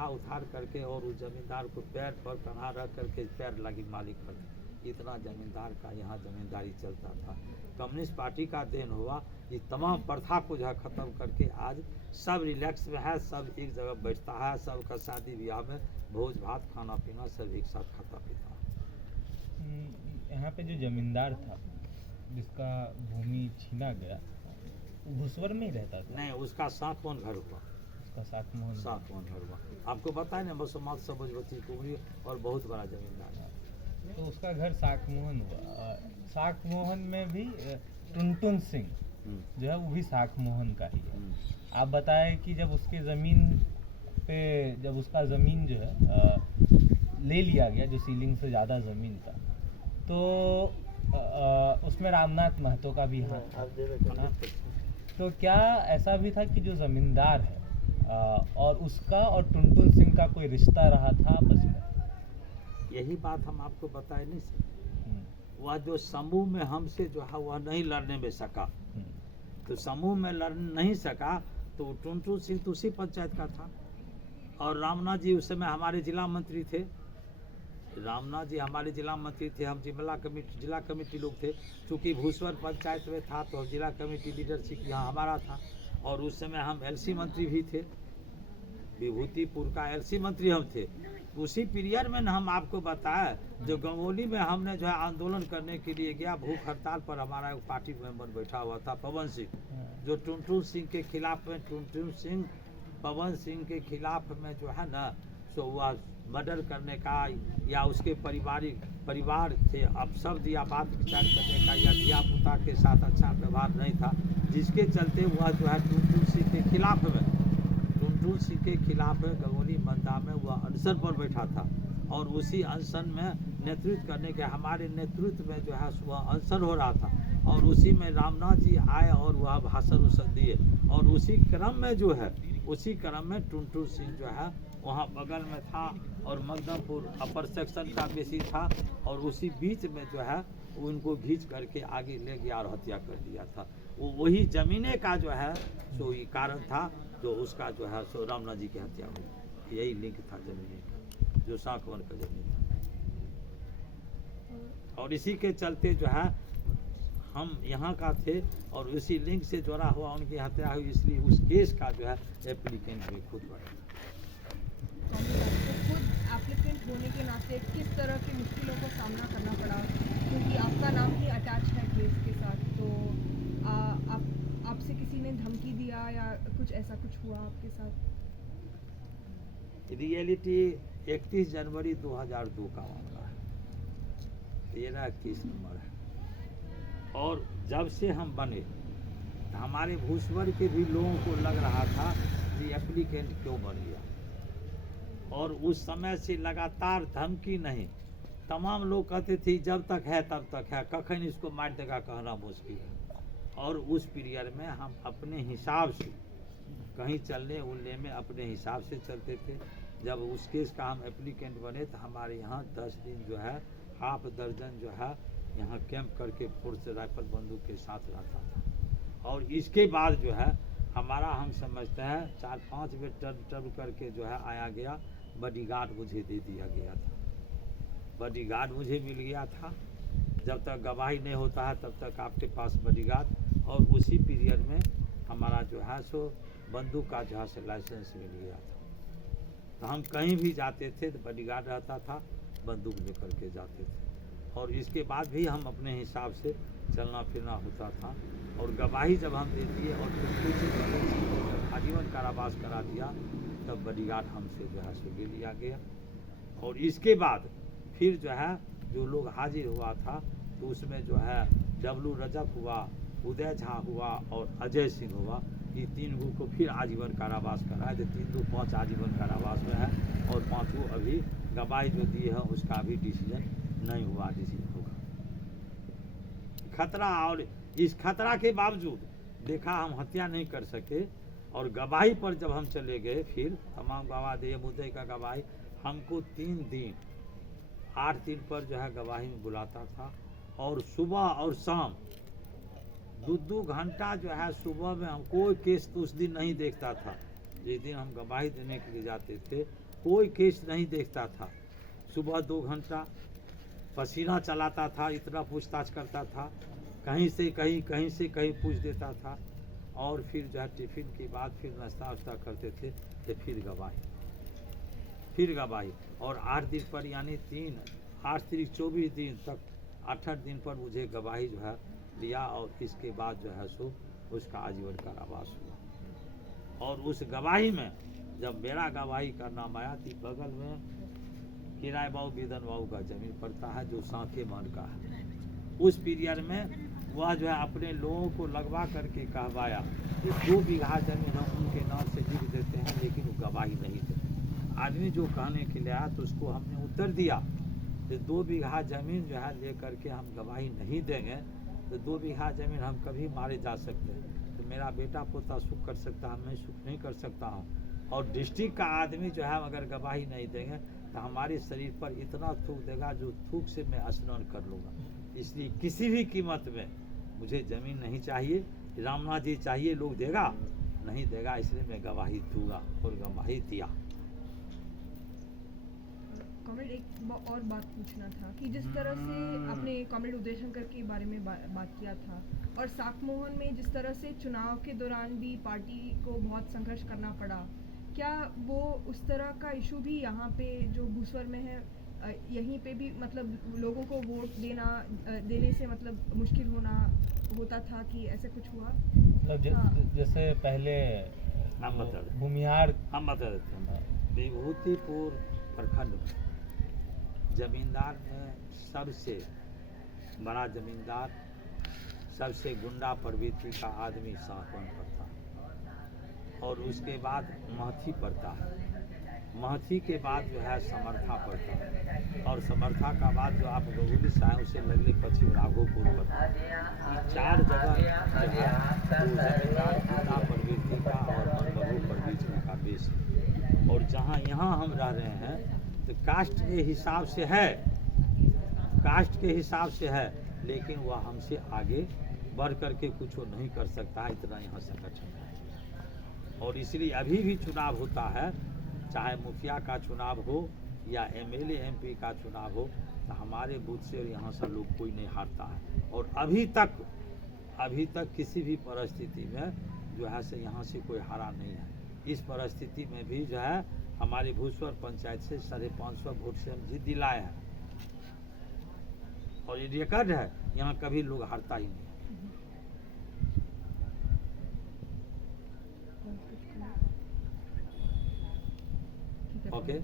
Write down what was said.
कन्हा उतार करके और उस जमींदार को पैर पर कन्हा रख करके पैर लगी मालिक पर। इतना जमींदार का यहाँ जमींदारी चलता था। कम्युनिस्ट पार्टी का देन हुआ, ये तमाम प्रथा को जो है ख़त्म करके आज सब रिलैक्स में है, सब एक जगह बैठता है, सबका शादी ब्याह में भोज भात खाना पीना सब एक साथ खाता पीता है। यहाँ पे जो जमींदार था जिसका भूमि छीना गया, वो भुसवर में ही रहता था? नहीं, उसका सातवां घर हुआ। उसका सातवां घर हुआ। आपको बताया ना, बसमात सबजवती कुमरी और बहुत बड़ा जमींदार है। तो उसका घर साकमोहन हुआ। साकमोहन में भी टुनटुन सिंह जो है वो भी साकमोहन का ही है। आप बताएं कि जब उसके ज़मीन पे, जब उसका ज़मीन जो है ले लिया गया, जो सीलिंग से ज़्यादा ज़मीन था, तो उसमें रामनाथ महतो का भी हाथ था। तो क्या ऐसा भी था कि जो ज़मींदार है और उसका और टुनटुन सिंह का कोई रिश्ता रहा था आपस में? यही बात हम आपको बताए नहीं सर। वह जो समूह में हमसे जो है वह नहीं लड़ने में सका, तो समूह में लड़ नहीं सका, तो टुनटुन सिंह तो उसी पंचायत का था। और रामनाथ जी उस समय हमारे जिला मंत्री थे। रामनाथ जी हमारे जिला मंत्री थे, हम जिला कमेटी लोग थे। चूँकि भूसवर पंचायत में था तो जिला कमेटी लीडरशिप यहाँ हमारा था। और उस समय हम एलसी मंत्री भी थे, विभूतिपुर का एलसी मंत्री हम थे। उसी पीरियड में हम आपको बताया, जो गंगोली में हमने जो है आंदोलन करने के लिए गया, भूख हड़ताल पर हमारा एक पार्टी मेंबर बैठा हुआ था, पवन सिंह, जो टुनटुन सिंह के खिलाफ में, टुनटुन सिंह पवन सिंह के खिलाफ में जो है ना, सो वह मर्डर करने का या उसके परिवार से अपशब्द या बात विचार करने का या धिया पुता के साथ अच्छा व्यवहार नहीं था, जिसके चलते वह जो है टुनटुन सिंह के खिलाफ में, टुनटुन सिंह के खिलाफ गंगोली मंदा में वह अनशन पर बैठा था। और उसी अनशन में नेतृत्व करने के हमारे नेतृत्व में जो है वह अनशन हो रहा था। और उसी में रामनाथ जी आए और वह भाषण दिए। और उसी क्रम में जो है, उसी क्रम में टुनटुन सिंह जो है वहाँ बगल में था और मकदमपुर अपर सेक्शन का बेसी था। और उसी बीच में जो है उनको खींच करके आगे ले गया और हत्या कर दिया था। वो वही जमीने का जो है सो ये कारण था जो उसका जो है सो रामनाथ जी की हत्या हुई। यही लिंक था जमीने का, जो साकवन का जमीन था। और इसी के चलते जो है हम यहाँ का थे और उसी लिंक से जुड़ा हुआ उनकी हत्या हुई, इसलिए उस केस का जो है एप्लीकेंट भी खुद बढ़ा। खुद एप्लीकेंट होने के नाते किस तरह की मुश्किलों का सामना करना पड़ा, क्योंकि आपका नाम ही अटैच है केस के साथ, तो आपसे किसी ने धमकी दिया या कुछ ऐसा कुछ हुआ आपके साथ? रियलिटी 31 जनवरी 2002 का मामला है, 13-31 नंबर है। और जब से हम बने हमारे भूसवर के भी लोगों को लग रहा था कि एप्लीकेंट क्यों बन गया। और उस समय से लगातार धमकी नहीं, तमाम लोग कहते थे जब तक है तब तक है, कखन इसको मार देगा कहना मुश्किल है। और उस पीरियड में हम अपने हिसाब से कहीं चलने उलने में अपने हिसाब से चलते थे। जब उस केस का हम एप्लीकेंट बने तो हमारे यहाँ 10 दिन जो है हाफ दर्जन जो है यहाँ कैंप करके फोर्स राइफल बंदूक के साथ रहता था। और इसके बाद जो है हमारा, हम समझते हैं 4-5 बेर टर्न करके जो है आया गया, बॉडीगार्ड मुझे दे दिया गया था, बॉडीगार्ड मुझे मिल गया था। जब तक गवाही नहीं होता है तब तक आपके पास बॉडीगार्ड। और उसी पीरियड में हमारा जो है सो बंदूक का जो है से लाइसेंस मिल गया था। तो हम कहीं भी जाते थे तो बॉडीगार्ड रहता था, बंदूक लेकर के जाते थे। और इसके बाद भी हम अपने हिसाब से चलना फिरना होता था। और गवाही जब हम दे दिए और आजीवन कारावास करा दिया, तब बॉडीगार्ड हमसे जो है सो ले लिया गया। और इसके बाद फिर जो है जो लोग हाजिर हुआ था तो उसमें जो है डब्लू रजक हुआ, उदय झा हुआ और अजय सिंह हुआ। ये 3 गो को फिर आजीवन कारावास कराए, तो 3-2-5 आजीवन कारावास में है। और 5 अभी गवाही जो दी है उसका अभी डिसीजन नहीं हुआ, डिसीजन होगा। खतरा, और इस खतरा के बावजूद देखा हम हत्या नहीं कर सके। और गवाही पर जब हम चले गए, फिर तमाम गवाह दे, मुद्दे का गवाही हमको 3 दिन 8 दिन पर जो है गवाही में बुलाता था। और सुबह और शाम 2-2 घंटा जो है सुबह में हम कोई केस तो उस दिन नहीं देखता था। जिस दिन हम गवाही देने के लिए जाते थे कोई केस नहीं देखता था। सुबह 2 घंटा पसीना चलाता था, इतना पूछताछ करता था, कहीं से कहीं, कहीं से कहीं पूछ देता था। और फिर जो है टिफिन के बाद फिर नाश्ता वास्ता करते थे, तो फिर गवाही। और 8 दिन पर यानी 8 तारीख 24 दिन तक 8 दिन पर मुझे गवाही जो है लिया। और इसके बाद जो है सो उसका आजीवन कारावास हुआ। और उस गवाही में जब मेरा गवाही का नाम आया तो बगल में किराए बाबू बिदन बाबू का जमीन पड़ता है जो सांखे मान का है। उस पीरियड में वह जो है अपने लोगों को लगवा करके कहवाया कि 2 बीघा जमीन हम उनके नाम से लिख देते हैं, लेकिन वो गवाही नहीं देते। आदमी जो कहने के लिए आया तो उसको हमने उत्तर दिया कि 2 बीघा ज़मीन जो है ले करके हम गवाही नहीं देंगे तो 2 बीघा ज़मीन हम कभी मारे जा सकते हैं। तो मेरा बेटा पोता सुख कर सकता है, मैं सुख नहीं कर सकता हूँ। और डिस्ट्रिक्ट का आदमी जो है अगर गवाही नहीं देंगे तो हमारे शरीर पर इतना थूक देगा जो थूक से मैं स्नान कर लूँगा। इसलिए किसी भी कीमत में मुझे ज़मीन नहीं चाहिए। रामनाथ जी चाहिए, लोग देगा नहीं देगा, इसलिए मैं गवाही दूंगा और गवाही दिया। कॉमरेड एक और बात पूछना था कि जिस तरह से आपने कॉमरेड उदय शंकर के बारे में बात किया था और साकमोहन में जिस तरह से चुनाव के दौरान भी पार्टी को बहुत संघर्ष करना पड़ा, क्या वो उस तरह का इशू भी यहाँ पे जो भूस्वर में है यहीं पे भी मतलब लोगों को वोट देने से मतलब मुश्किल होता था कि ऐसे कुछ हुआ? मतलब जैसे पहले हम बता दें, भूमिहार हम बता देते हैं। विभूतिपुर प्रखंड में जमींदार में सबसे बड़ा जमींदार, सबसे गुंडा प्रवृत्ति का आदमी साकवन पड़ता है। और उसके बाद महथी पड़ता है। महथी के बाद जो है समर्था पड़ता है। और समर्था का बाद जो आप गगोली से आए उसे लगले पश्चिम राघोपुर पड़ता है। ये 4 जगह जो है तो जमींदार गुंडा प्रवृत्ति का और मनबहू प्रवृत्ति का देश है। और जहाँ यहाँ हम रह रहे हैं तो कास्ट के हिसाब से है, कास्ट के हिसाब से है, लेकिन वह हमसे आगे बढ़ करके कुछ नहीं कर सकता है, इतना यहाँ संगठन है। और इसलिए अभी भी चुनाव होता है, चाहे मुखिया का चुनाव हो या एमएलए एमपी का चुनाव हो, तो हमारे बूथ से यहाँ से लोग कोई नहीं हारता है। और अभी तक किसी भी परिस्थिति में जो है से यहाँ से कोई हारा नहीं है। इस परिस्थिति में भी जो है हमारी भूस्वर पंचायत से 550 वोट से हम जीत दिलाए हैं। और ये रिकॉर्ड है, यहाँ कभी लोग हारता ही नहीं। ओके।